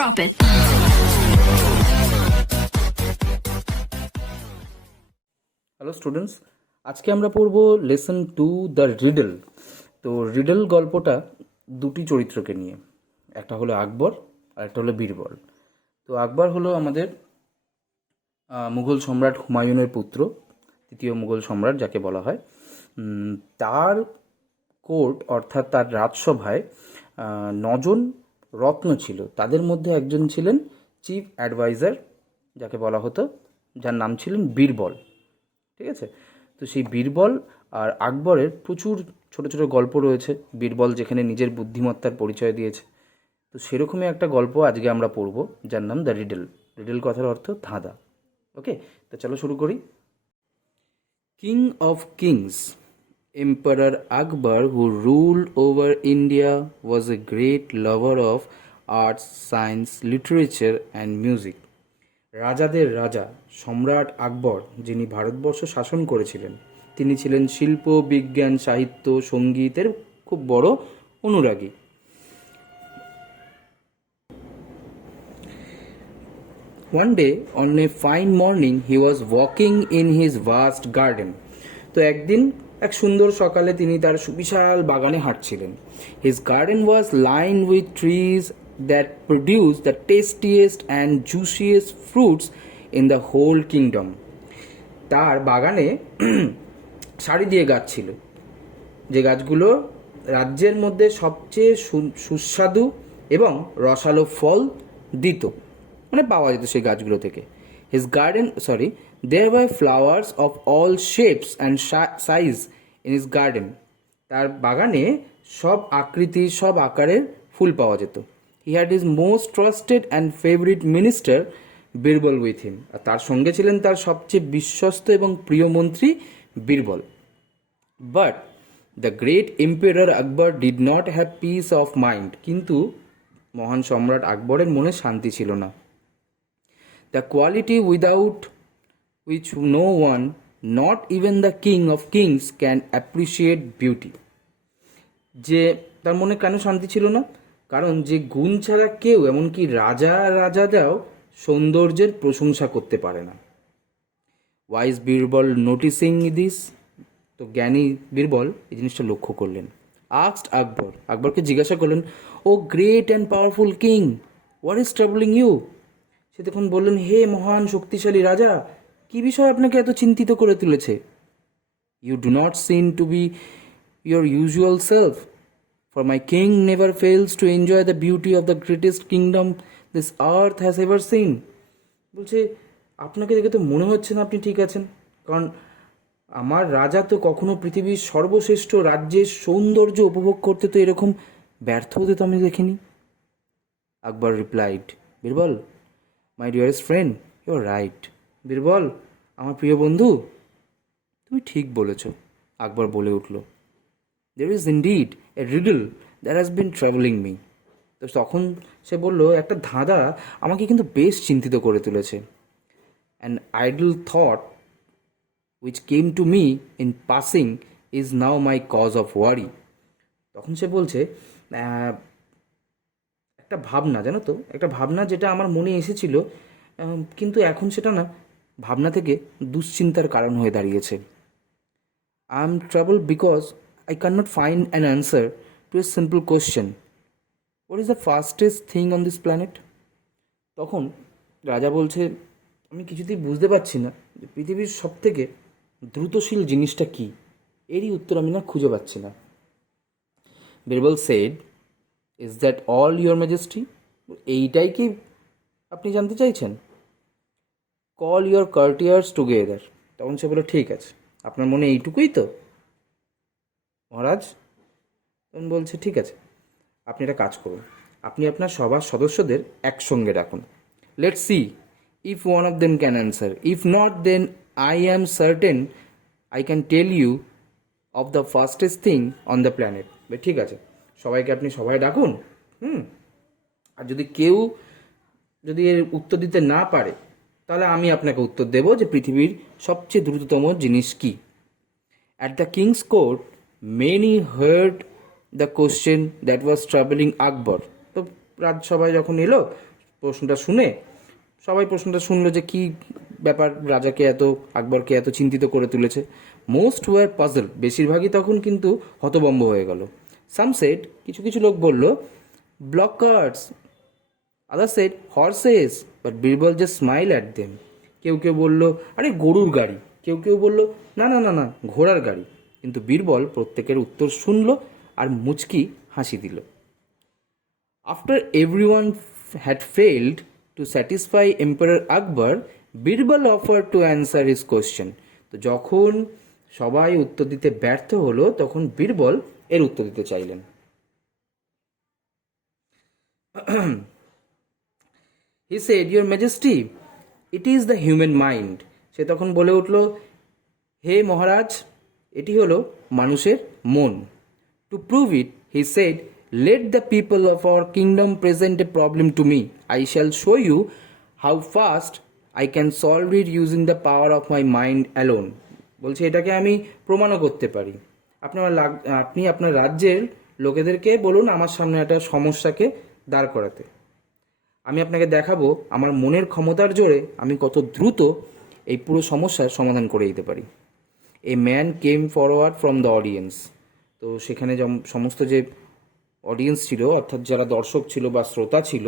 Drop it. Hello students, আজকে আমরা পড়ব লেসন 2 দ্য রিডল। তো রিডল গল্পটা দুটি চরিত্রকে নিয়ে, একটা হলো আকবর আর একটা হলো বীরবল। তো আকবর হলো আমাদের মুঘল সম্রাট হুমায়ুনের পুত্র, তৃতীয় মুঘল সম্রাট যাকে বলা হয়। তার কোর্ট অর্থাৎ তার রাজসভায় 9জন রত্ন ছিল। তাদের মধ্যে একজন ছিলেন চিফ অ্যাডভাইজার, যাকে বলা হতো, যার নাম ছিলেন বীরবল। ঠিক আছে, তো সেই বীরবল আর আকবরের প্রচুর ছোট ছোট গল্প রয়েছে। বীরবল যেখানে নিজের বুদ্ধিমত্তার পরিচয় দিয়েছে, তো সেরকমই একটা গল্প আজকে আমরা পড়ব, যার নাম দ্য রিডল। রিডল কথার অর্থ ধাঁধা। ওকে, তো চলো শুরু করি। King of kings, Emperor Akbar, who ruled over India, was a great lover of arts, science, literature and music. রাজাদের রাজা সম্রাট আকবর, যিনি ভারতবর্ষ শাসন করেছিলেন, তিনি ছিলেন শিল্প, বিজ্ঞান, সাহিত্য, সঙ্গীতের খুব বড় অনুরাগী। One day, on a fine morning, he was walking in his vast garden. তো একদিন এক সুন্দর সকালে তিনি তার সুবিশাল বাগানে হাঁটছিলেন। His garden was lined with trees that produced the tastiest and juiciest fruits in the whole kingdom. তার বাগানে সারি দিয়ে গাছ ছিল, যে গাছগুলো রাজ্যের মধ্যে সবচেয়ে সুস্বাদু এবং রসালো ফল দিত, মানে পাওয়া যেত সেই গাছগুলো থেকে। There were flowers of all shapes and size in his garden. তার বাগানে সব আকৃতি, সব আকারের ফুল পাওয়া যেত। He had his most trusted and favorite minister Birbal with him. আর তার সঙ্গে ছিলেন তার সবচেয়ে বিশ্বস্ত এবং প্রিয় মন্ত্রী Birbal. But the great emperor Akbar did not have peace of mind. কিন্তু মহান সম্রাট আকবরের মনে শান্তি ছিল না। The quality without which no one, not even the king of kings, can appreciate beauty. যে তার মনে কেন শান্তি ছিল না? কারণ যে গুণ ছাড়া কেউ, এমনকি রাজারাও সৌন্দর্যের প্রশংসা করতে পারে না। ওয়াইজ বীরবল নোটিসিং দিস, তো জ্ঞানী বীরবল এই জিনিসটা লক্ষ্য করলেন। আস্কড আকবরকে জিজ্ঞাসা করলেন, O great and powerful king, what is troubling you? সে তখন বললেন, হে মহান শক্তিশালী রাজা, কি বিষয় আপনাকে এত চিন্তিত করে তুলেছে? You do not seem to be your usual self, for my king never fails to enjoy the beauty of the greatest kingdom this earth has ever seen. বলছে, আপনাকে দেখে তো মনে হচ্ছে না আপনি ঠিক আছেন, কারণ আমার রাজা তো কখনো পৃথিবীর সর্বশ্রেষ্ঠ রাজ্যের সৌন্দর্য উপভোগ করতে তো এরকম ব্যর্থ হতে তো আমি দেখিনি। Akbar replied, Birbal, my dearest friend, you are right. Birbal, আমার প্রিয় বন্ধু, তুমি ঠিক বলেছ। আকবর বলে উঠল, there is indeed a riddle that has been troubling me. তো তখন সে বলল, একটা ধাঁধা আমাকে কিন্তু বেশ চিন্তিত করে তুলেছে। an idle thought which came to me in passing is now my cause of worry. তখন সে বলছে, একটা ভাবনা, জানো তো, একটা ভাবনা যেটা আমার মনে এসেছিল, কিন্তু এখন সেটা না ভাবনা থেকে দুশ্চিন্তার কারণ হয়ে দাঁড়িয়েছে। I am trouble because I cannot find an answer to a simple question. What is the fastest thing on this planet? তখন রাজা বলছে, আমি কিছুতেই বুঝতে পারছি না যে পৃথিবীর সবথেকে দ্রুতশীল জিনিসটা কি, এরই উত্তর আমি না খুঁজে পাচ্ছি না। Birbal said, is that all your majesty? এইটাই কি আপনি জানতে চাইছেন? Call your courtiers together. তখন সে বলল, ঠিক আছে, আপনার মনে এইটুকুই তো মহারাজ? তখন বলছে, ঠিক আছে, আপনি একটা কাজ করুন, আপনি আপনার সবার সদস্যদের একসঙ্গে ডাকুন। Let's see if one of them can answer, if not then I am certain I can tell you of the fastest thing on the planet. ঠিক আছে, সবাইকে আপনি সবাই ডাকুন, আর যদি এর উত্তর দিতে না পারে, তাহলে আমি আপনাকে উত্তর দেব যে পৃথিবীর সবচেয়ে দ্রুততম জিনিস কি। At the king's court many heard the question that was troubling Akbar. তো রাজসভায় যখন এলো, প্রশ্নটা শুনে সবাই প্রশ্নটা শুনলো যে কি ব্যাপার, রাজাকে এত, আকবরকে এত চিন্তিত করে তুলেছে। মোস্ট ওয়ার পাজল, বেশিরভাগই তখন কিন্তু হতভম্ব হয়ে গেল। সাম সেড, কিছু কিছু লোক বলল, blockers, other said horses, but Birbal just smile at them. কেউ কেউ বলল, আরে গরুর গাড়ি, কেউ কেউ বলল, না না না না, ঘোড়ার গাড়ি। কিন্তু বীরবল প্রত্যেকের উত্তর শুনল আর মুচকি হাসি দিল। After everyone had failed to satisfy Emperor Akbar, Birbal offered to answer his question. তো যখন সবাই উত্তর দিতে ব্যর্থ হলো তখন বীরবল এর উত্তর দিতে চাইলেন। He said, Your Majesty, it is the human mind. সে তখন বলে উঠল, হে মহারাজ, এটি হলো মানুষের মন। To prove it, he said, Let the people of our kingdom present a problem to me. I shall show you how fast I can solve it using the power of my mind alone. বলছে এটাকে আমি প্রমাণও করতে পারি। আপনি আপনার রাজ্যের লোকেদেরকে বলুন আমার সামনে একটা সমস্যাকে দাঁড় করাতে। আমি আপনাকে দেখাবো আমার মনের ক্ষমতার জোরে আমি কত দ্রুত এই পুরো সমস্যার সমাধান করে দিতে পারি। A man came forward from the audience. তো সেখানে সমস্ত যে অডিয়েন্স ছিল, অর্থাৎ যারা দর্শক ছিল বা শ্রোতা ছিল,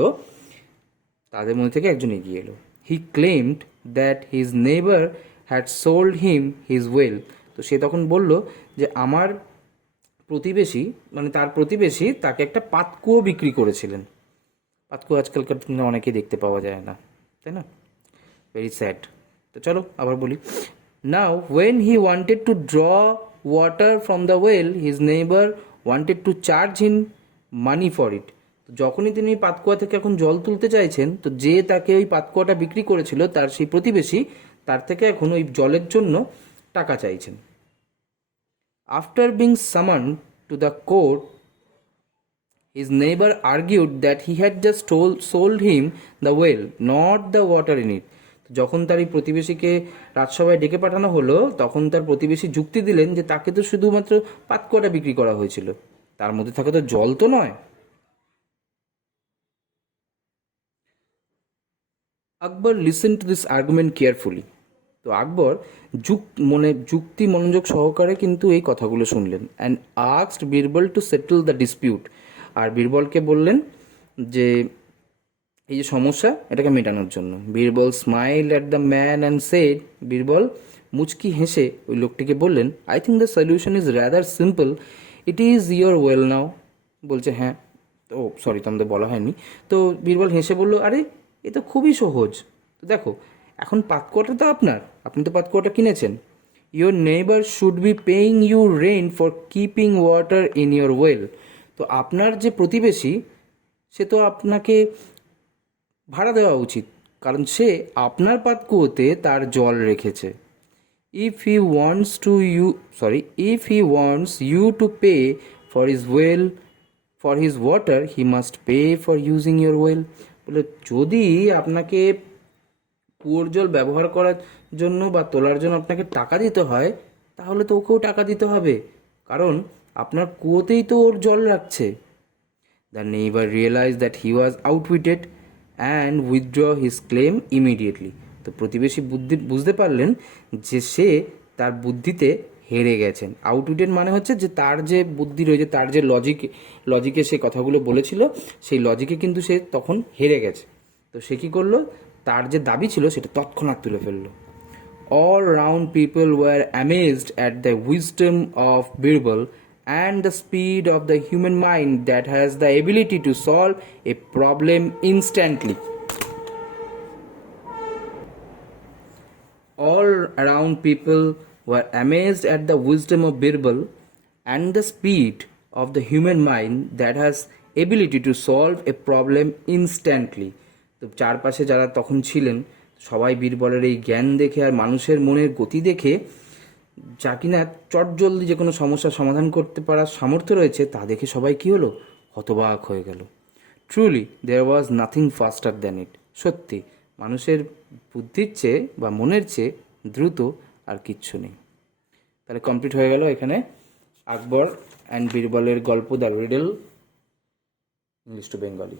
তাদের মধ্যে থেকে একজন এগিয়ে এলো। He claimed that his neighbour had sold him his well. তো সে তখন বলল যে আমার প্রতিবেশী, মানে তার প্রতিবেশী তাকে একটা পাতকুয়ো বিক্রি করেছিলেন। পাতকুয়ো আজকালকার দিনে অনেকেই দেখতে পাওয়া যায় না, তাই না? Very sad. তো চলো আবার বলি। Now when he wanted to draw water from the well, his neighbour wanted to charge him money for it. যখনই তিনি পাতকুয়া থেকে এখন জল তুলতে চাইছেন, তো যে তাকে ওই পাতকুয়াটা বিক্রি করেছিল তার সেই প্রতিবেশী তার থেকে এখন ওই জলের জন্য টাকা চাইছেন। After being summoned to the court, his neighbor argued that he had just sold him the well, not the water in it. যখন তার এই প্রতিবেশীকে রাজসভায় ডেকে পাঠানো হলো তখন তার প্রতিবেশী যুক্তি দিলেন যে তাকে তো শুধুমাত্র পাতকুয়াটা বিক্রি করা হয়েছিল, তার মধ্যে থাকা তো জল তো নয়। Akbar listen to this argument carefully. তো আকবর যুক্তি মনোযোগ সহকারে কিন্তু এই কথাগুলো শুনলেন। And asked Birbal to settle the dispute. আর বীরবলকে বললেন যে এই যে সমস্যা এটাকে মেটানোর জন্য। Birbal smile at the man and said, Birbal মুচকি হেসে ওই লোকটিকে বললেন, I think the solution is rather simple, it is your well now. বলছে হ্যাঁ, তো সরি তোমাদের বলা হয়নি। তো বীরবল হেসে বলল, আরে এ তো খুবই সহজ। তো দেখো এখন পাতকুয়াটা তো আপনার, আপনি তো পাতকুয়াটা কিনেছেন। Your neighbour should be paying you rent for keeping water in your well. তো আপনার যে প্রতিবেশী সে তো আপনাকে ভাড়া দেওয়া উচিত, কারণ সে আপনার পাতকুয়োতে তার জল রেখেছে। If he wants you to pay for his well, for his water, he must pay for using your well. বলে যদি আপনাকে কুয়োর জল ব্যবহার করার জন্য বা তোলার জন্য আপনাকে টাকা দিতে হয়, তাহলে তো ওকেও টাকা দিতে হবে, কারণ আপনার কুয়োতেই তো ওর জল রাখছে। The neighbour realise that he was outwitted and withdraw his claim immediately. তো প্রতিবেশী বুঝতে পারলেন যে সে তার বুদ্ধিতে হেরে গেছেন। আউটউইটেড মানে হচ্ছে যে তার যে বুদ্ধি রয়েছে, তার যে লজিকে সে কথাগুলো বলেছিল, সেই লজিকে কিন্তু সে তখন হেরে গেছে। তো সে কী করলো, তার যে দাবি ছিল সেটা তৎক্ষণাৎ তুলে ফেললো। All round people were amazed at the wisdom of Birbal and the speed of the human mind that has the ability to solve a problem instantly. All around people were amazed at the wisdom of Birbal and the speed of the human mind that has ability to solve a problem instantly. তো চারপাশে যারা তখন ছিলেন সবাই বীরবলের এই জ্ঞান দেখে আর মানুষের মনের গতি দেখে, যা কিনা চটজলদি যে কোনো সমস্যার সমাধান করতে পারার সামর্থ্য রয়েছে, তা দেখে সবাই কী হলো, হতবাক হয়ে গেল। Truly there was nothing faster than it. সত্যি মানুষের বুদ্ধির চেয়ে বা মনের চেয়ে দ্রুত আর কিচ্ছু নেই। তাহলে কমপ্লিট হয়ে গেল এখানে আকবর অ্যান্ড বীরবলের গল্প, the riddle, English to Bengali.